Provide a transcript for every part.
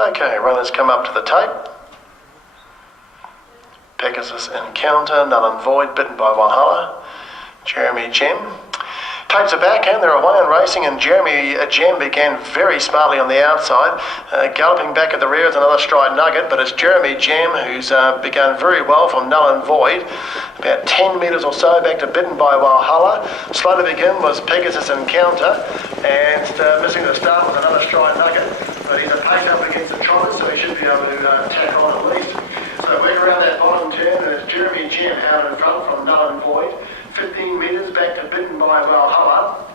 Okay, runners come up to the tape. Pegasus Encounter, Null and Void, Bitten by Wallhalla. Jeremy Gem. Tapes are back and they're away and racing, and Jeremy Gem began very smartly on the outside. Galloping back at the rear is Anotherstrikenugget, but it's Jeremy Gem who's begun very well from Null and Void. About 10 metres or so back to Bitten by Wallhalla. Slow to begin was Pegasus Encounter, and missing the start with Anotherstrikenugget, but he's a pace up against the trotters, so he should be able to tack on at least. So work around that bottom turn, and it's Jeremy Gem out in front from Null and Void. 15 metres back to Bitten by Wallhalla,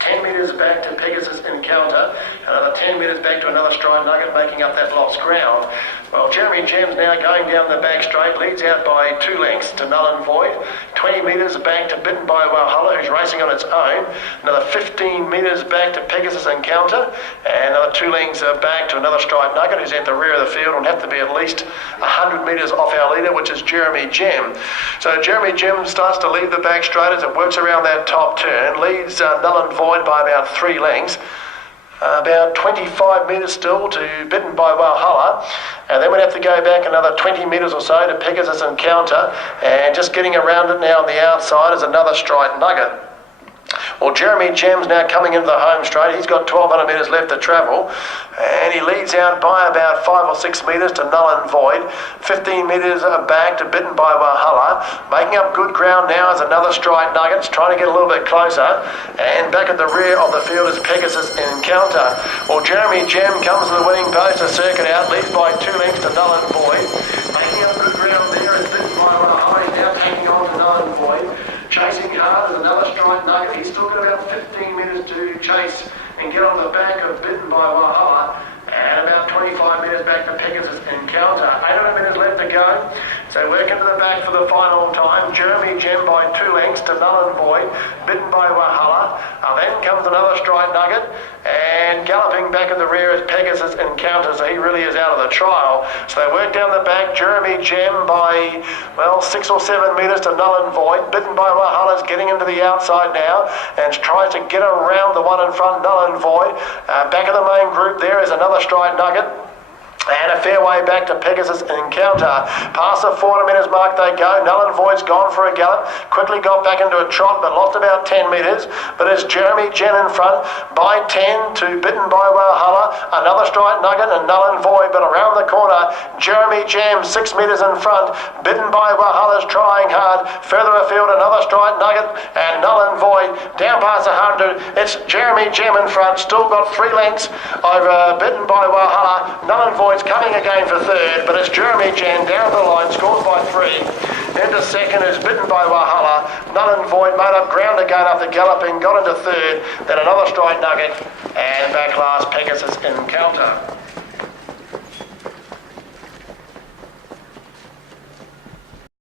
10 metres back to Pegasus Encounter, another 10 metres back to Anotherstrikenugget, making up that lost ground. Well, Jeremy Gem's now going down the back straight, leads out by 2 lengths to Null and Void, 20 metres back to Bitten by Wallhalla, who's racing on its own, another 15 metres back to Pegasus Encounter, and another 2 lengths back to Anotherstrikenugget, who's at the rear of the field and have to be at least 100 metres off our leader, which is Jeremy Gem. So Jeremy Gem starts to leave the back straight as it works around that top turn, leads Null and Void by about 3 lengths. About 25 metres still to Bitten by Wallhalla, and then we'd have to go back another 20 metres or so to Pegasus Encounter, and just getting around it now on the outside is Anotherstrikenugget. Well, Jeremy Gem's now coming into the home straight. He's got 1,200 metres left to travel, and he leads out by about 5 or 6 metres to Null and Void, 15 metres back to Bitten by Wallhalla. Making up good ground now is Anotherstrikenugget, trying to get a little bit closer, and back at the rear of the field is Pegasus Encounter. Well, Jeremy Gem comes to the winning post to circuit out, leads by 2 lengths to Null and Void. Making up good ground there is Bitten by Wallhalla. He's now taking on to Null and Void. Chasing hard is Anotherstrikenugget. He's still got about 15 metres to chase and get on the back of Bitten by Wallhalla, and about 25 metres back to Pegasus Encounter. 800 metres left to go. So working to the back for the final time. Jeremy Gem by 2 lengths to Null and Void, Bitten by Wallhalla. Then comes Anotherstrikenugget, and galloping back at the rear is Pegasus Encounter, so he really is out of the trial. So they work down the back. Jeremy Gem by, well, 6 or 7 metres to Null and Void. Bitten by Wallhalla is getting into the outside now and tries to get around the one in front, Null and Void. Back of the main group there is Anotherstrikenugget. And a fair way back to Pegasus Encounter. Past the 400 metres mark they go. Null and Void's gone for a gallop. Quickly got back into a trot, but lost about 10 metres. But it's Jeremy Gem in front by 10 to Bitten by Wallhalla. Anotherstrikenugget and Null and Void. But around the corner, Jeremy Gem 6 metres in front. Bitten by Wallhalla's trying hard. Further afield, Anotherstrikenugget and Null and Void. Down past 100. It's Jeremy Gem in front. Still got 3 lengths over Bitten by Wallhalla. Null and Void coming again for third, but it's Jeremy Gem down the line, scores by 3. Into second is Bitten by Wallhalla. Null and Void made up ground again after galloping, got into third, then Anotherstrikenugget, and back last Pegasus Encounter.